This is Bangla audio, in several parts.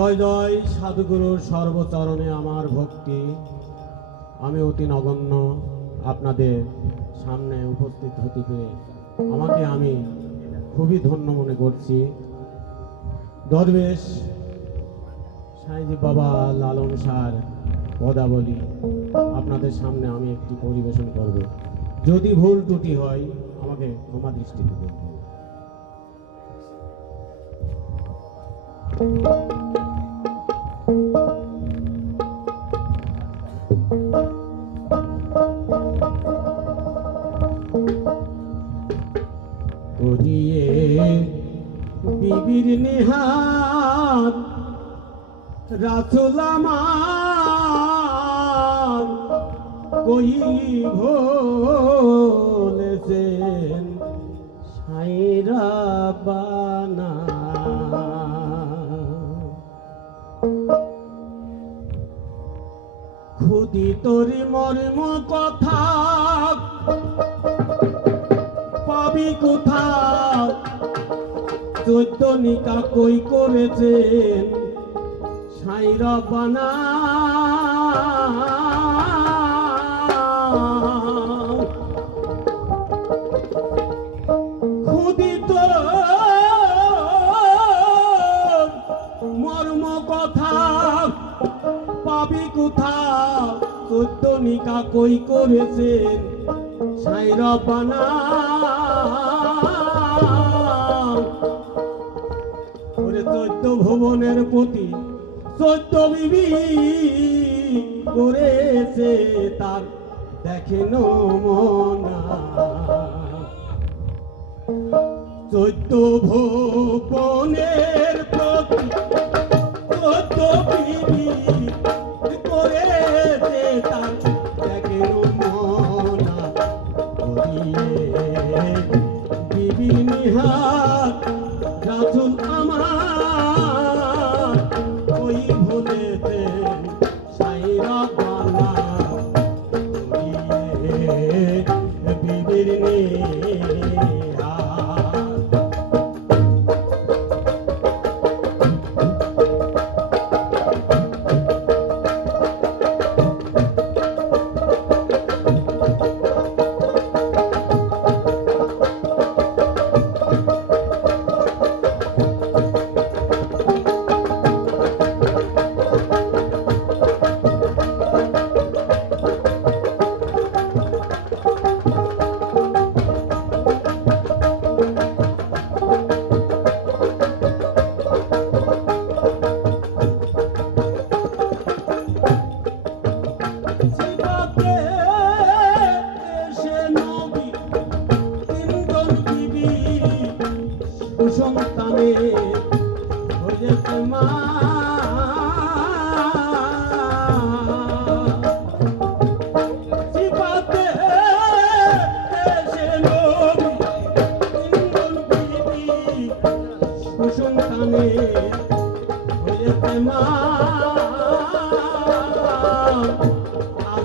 জয় জয় সাধুগুরুর সর্বচরণে আমার ভক্তি। আমি অতি নগণ্য আপনাদের সামনে উপস্থিত হতে পেরে। আমাকে আমি খুবই ধন্য মনে করছি। দরবেশ সাইজি বাবা লালন সার পদাবলী, আপনাদের সামনে আমি একটি পরিবেশন করব। যদি ভুল ত্রুটি হয়, আমাকে ক্ষমা দৃষ্টিতে দেখবেন। করিয়ে বিবির নিহাত রাসুলামান কই ভোলেছেন সাইরা মর্ম কথা। পাবি কোথাও চৈতনিকা কই করেছেন? সাইরা বানা নিকা কই করেছেন? সাইরা বানা। ওরে চৈদ্য ভুবনের প্রতি চৈদ্য বিবি করেছে তার। দেখেন মনা। চৈদ্য ভুবনের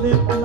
live